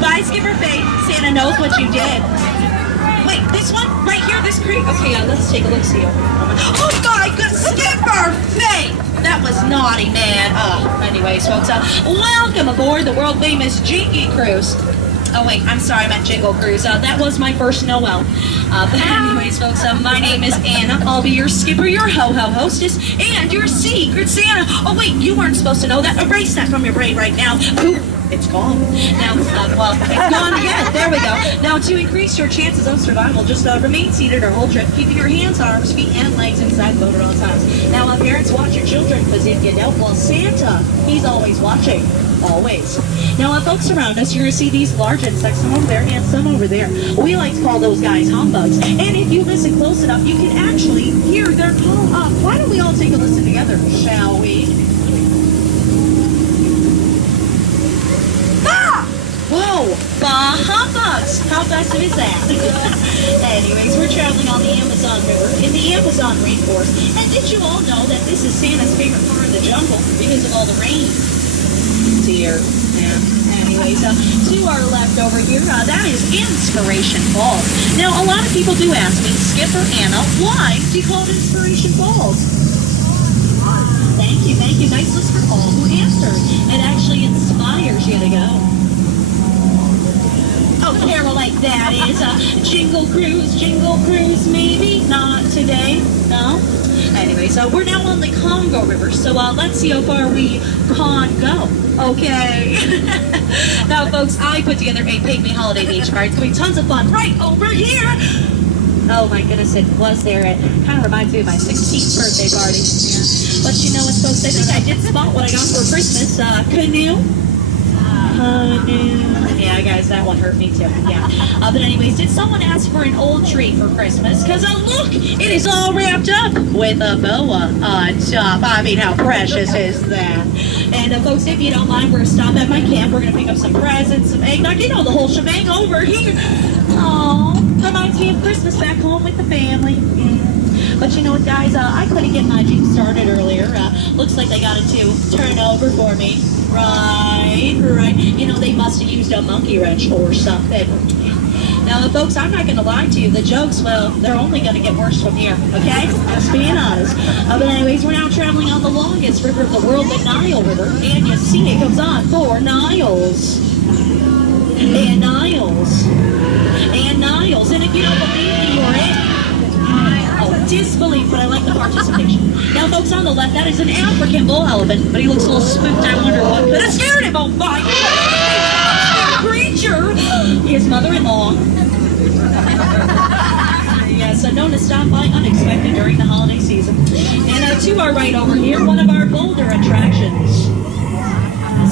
Bye, Skipper Faith. Santa knows what you did. Wait, this one? Right here, this creek? Okay, let's take a look, see. Oh my God, Skipper Faith! That was naughty, man. Anyways, folks, welcome aboard the world famous Jingle Cruise. Oh wait, I'm sorry, I meant Jingle Cruise. That was my first Noel. But anyways, folks, my name is Anna. I'll be your skipper, your ho-ho hostess, and your secret Santa. Oh wait, you weren't supposed to know that. Erase that from your brain right now. Ooh, it's gone. Now, well, it's gone again. There we go. Now, to increase your chances of survival, just remain seated our whole trip, keeping your hands, arms, feet, and legs inside the boat at all times. Now, parents, watch your children, because if you don't, well, Santa, he's always watching. Always. Now, folks around us, you're going to see these large insects, some over there and some over there. We like to call those guys humbugs. And if you listen close enough, you can actually hear their call. Why don't we all take a listen together, shall we? Whoa, bah humbugs! How festive is that? Anyways, we're traveling on the Amazon River in the Amazon rainforest. And did you all know that this is Santa's favorite part of the jungle because of all the rain? Dear. Yeah. Anyways, to our left over here, that is Inspiration Falls. Now, a lot of people do ask me, Skipper Anna, why do you call it Inspiration Falls? Thank you, thank you. Nice list for all who answered. It actually inspires you to go. Oh, Caroline, that is Jingle Cruise, maybe not today, no? Anyway, so we're now on the Congo River, so let's see how far we can go, okay? Now, folks, I put together a Pygmy Holiday Beach Party. It's going to be tons of fun right over here. Oh, my goodness, it was there. It kind of reminds me of my 16th birthday party. Yeah. But you know what, folks, I think I did spot what I got for Christmas. Canoe. Yeah, guys, that one hurt me too. Yeah. But anyways, did someone ask for an old tree for Christmas? Because look, it is all wrapped up with a boa on top. I mean, how precious is that? And folks, if you don't mind, we're going to stop at my camp. We're going to pick up some presents, some eggnog, you know, the whole shebang over here. Aww, reminds me of Christmas back home with the family. But you know what, guys? I couldn't get my Jeep started earlier. Looks like they got it to turn over for me. Right. You know, they must have used a monkey wrench or something. Now, folks, I'm not going to lie to you. The jokes, well, they're only going to get worse from here, okay? Just being honest. But anyways, we're now traveling on the longest river of the world, the Nile River. And you see it comes on for Niles. And Niles. And Niles. And if you don't believe me, you're in. Disbelief, but I like the participation. Now, folks, on the left, that is an African bull elephant, but he looks a little spooked. I wonder what could have scared him. Oh my God! Creature! His mother-in-law. Yes, known to stop by unexpected during the holiday season. And to our right over here, one of our bolder attractions.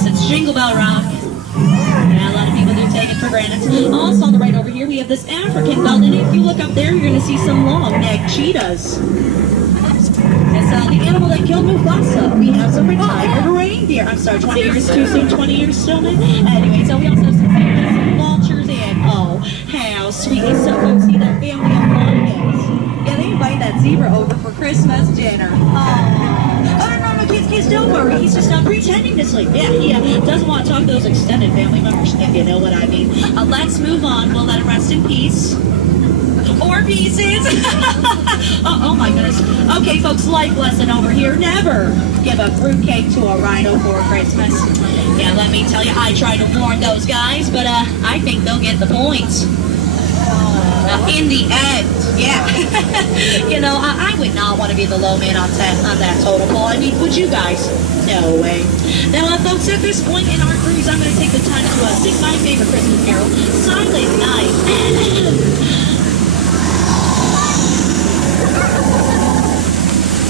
It's Jingle Bell Rock. Yeah, a lot of people do take it for granted. Also on the right over here, we have this African belt, and if you look up there, you're going to see some long-necked cheetahs. It's the animal that killed Mufasa. We have some retired reindeer. I'm sorry, 20 years too soon, 20 years still, man. Anyway, so we also have some vultures, and oh, how sweet. So folks, see that family of flamingos. Yeah, they invite that zebra over for Christmas dinner. Kids, don't worry. He's just pretending to sleep. Yeah, he doesn't want to talk to those extended family members, if you know what I mean. Let's move on. We'll let him rest in peace. Or pieces. Oh my goodness. Okay, folks, life lesson over here. Never give a fruitcake to a rhino for Christmas. Yeah, let me tell you, I try to warn those guys, but I think they'll get the point. In the end, yeah. You know, I would not want to be the low man on that total pole. I mean, would you guys? No way. Now, folks, at this point in our cruise, I'm going to take the time to sing my favorite Christmas carol, Silent Night.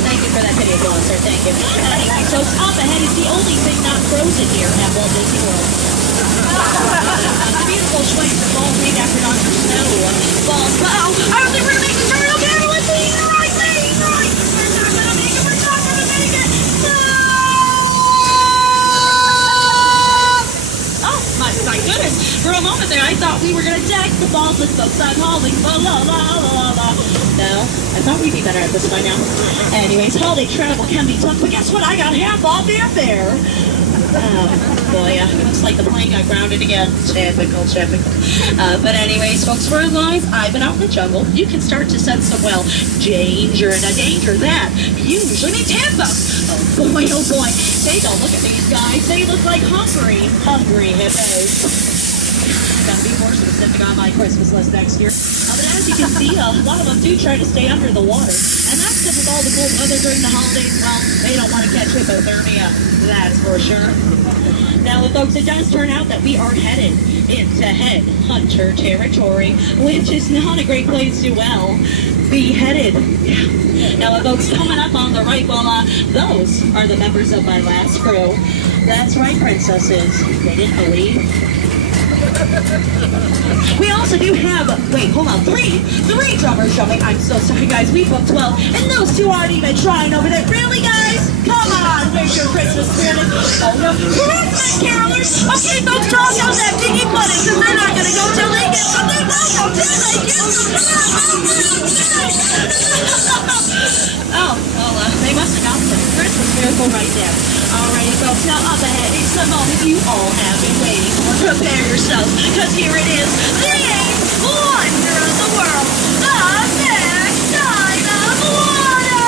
Thank you for that pity applause, sir. Thank you. Anyway, so up ahead is the only thing not frozen here at Walt Disney World. The beautiful choice of balls made after Dr. Snow. Balls. I don't think we're going to make this real good. Let's see. Right. We're not going to make it. No! Oh, my goodness. For a moment there, I thought we were going to deck the balls with folks. I'm hauling. No, I thought we'd be better at this by now. Anyways, holiday travel can be tough, but guess what? I got half off airfare. Oh, boy, looks like the plane got grounded again. Typical, typical. But anyways, folks, for as long as I've been out in the jungle, you can start to sense some, well, danger. And a danger that usually means handbugs. Oh, boy, oh, boy. Take a look at these guys. They look like hungry hippos. Gotta be more specific on my Christmas list next year. But as you can see, a lot of them do try to stay under the water. And that's because with all the cold weather during the holidays, well, they don't want to catch hypothermia. That's for sure. Now, folks, it does turn out that we are headed into headhunter territory, which is not a great place to, well, be headed. Yeah. Now, folks, coming up on the right, well, those are the members of my last crew. That's right, princesses. They didn't believe. We also do have, wait, hold on, three drummers showing. I'm so sorry, guys, we booked 12, and those two aren't even trying over there. Really, guys? Come on, where's your Christmas spirit? Oh, no, Christmas carolers! Okay, folks, draw down that piggy pudding, because they're not going to go till they get some. They're not going till they get some. Oh, well, they must have got the Christmas miracle right there. Alrighty, folks, now up ahead is the moment you all have been waiting for. Prepare yourselves, because here it is, the eighth wonder of the world, the next side of water!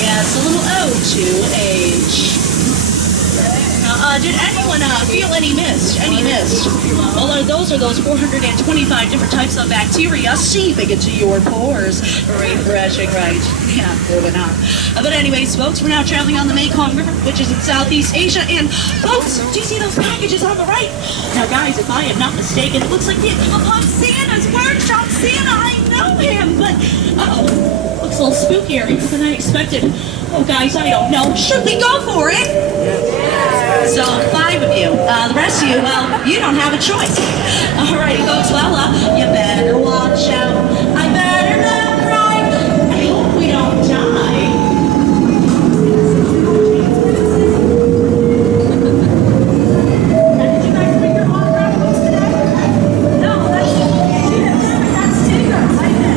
Yeah, it's a little ode to age. Did anyone feel any mist? Any mist? Well, those are those 425 different types of bacteria seeping into your pores. Refreshing, right? Yeah, moving on. But anyways, folks, we're now traveling on the Mekong River, which is in Southeast Asia. And folks, do you see those packages on the right? Now, guys, if I am not mistaken, it looks like we have come upon Santa's workshop. Santa, I know him, but looks a little spookier than I expected. Oh, guys, I don't know. Should we go for it? So, 5 of you. The rest of you, well, you don't have a choice. Alrighty, folks, well, you better watch out. I better not cry. I hope we don't die. Did you guys bring your autograph books today? No, that's Tigger. I did.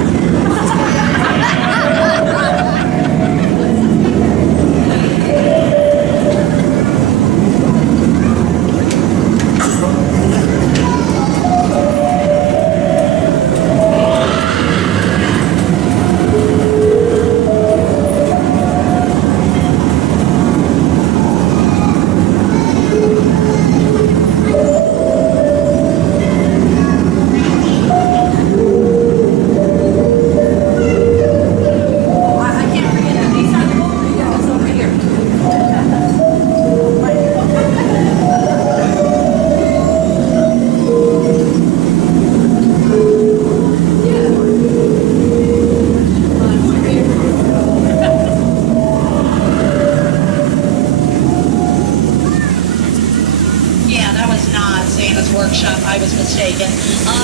Workshop, I was mistaken.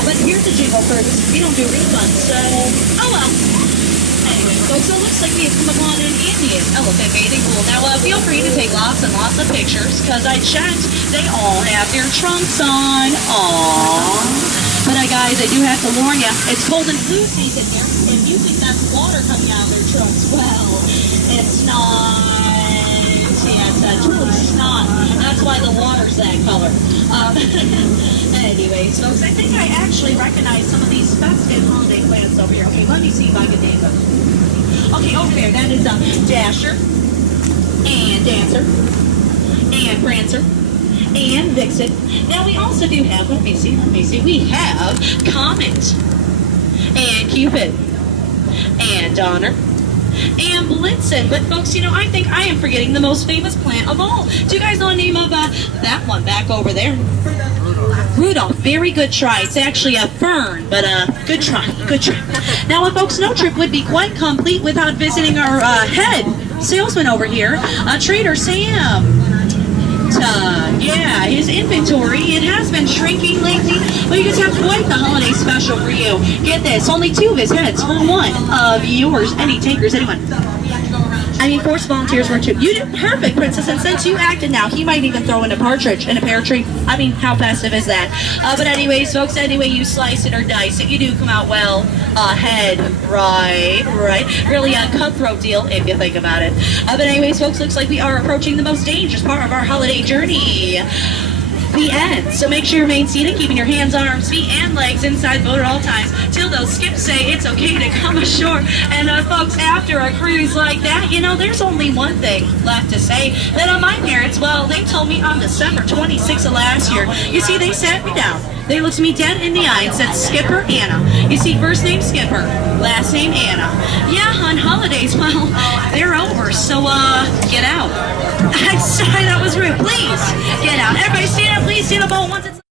But here's the Jingle Cruise. We don't do refunds, so oh well. Anyway, folks, so it looks like we have come upon an Indian elephant bathing pool. Now, feel free to take lots and lots of pictures, because I checked, they all have their trunks on. Aww. But guys, I do have to warn you, it's cold and flu season here, and you think that's water coming out of their trunks. Well, it's not. Yeah, it's truly snot. That's why the water's that color. Anyways, folks, I think I actually recognize some of these festive holiday plants over here. Okay, let me see if I can name them. Okay, over there, that is Dasher, and Dancer, and Prancer, and Vixen. Now, we also do have, let me see, we have Comet, and Cupid, and Donner, and Blitzen. But folks, you know, I think I am forgetting the most famous plant of all. Do you guys know the name of that one back over there? Rudolph. Very good try. It's actually a fern, but good try. Good try. Now, folks, no trip would be quite complete without visiting our head salesman over here, Trader Sam. Yeah, his inventory, it has been shrinking lately, but you just have quite the holiday special for you. Get this, only 2 of his heads for 1 of yours. Any takers, anyone? I mean, force volunteers were 2. You did perfect, Princess, and since you acted now, he might even throw in a partridge in a pear tree. I mean, how festive is that? But anyways, folks, any way you slice it or dice it, you do come out well. ahead. Right. Really a cutthroat deal if you think about it. But anyways, folks, looks like we are approaching the most dangerous part of our holiday journey. The end. So make sure you remain seated, keeping your hands, arms, feet, and legs inside the boat at all times till those skips say it's okay to come ashore. And folks, after a cruise like that, there's only one thing left to say. That my parents, well, they told me on December 26th of last year. You see, they sat me down. They looked me dead in the eye and said, Skipper Anna. You see, first name Skipper, last name Anna. Yeah, on holidays, well, they're over, so get out. I'm sorry, that was rude. Please, get out. Everybody stand up, please, stand up all once.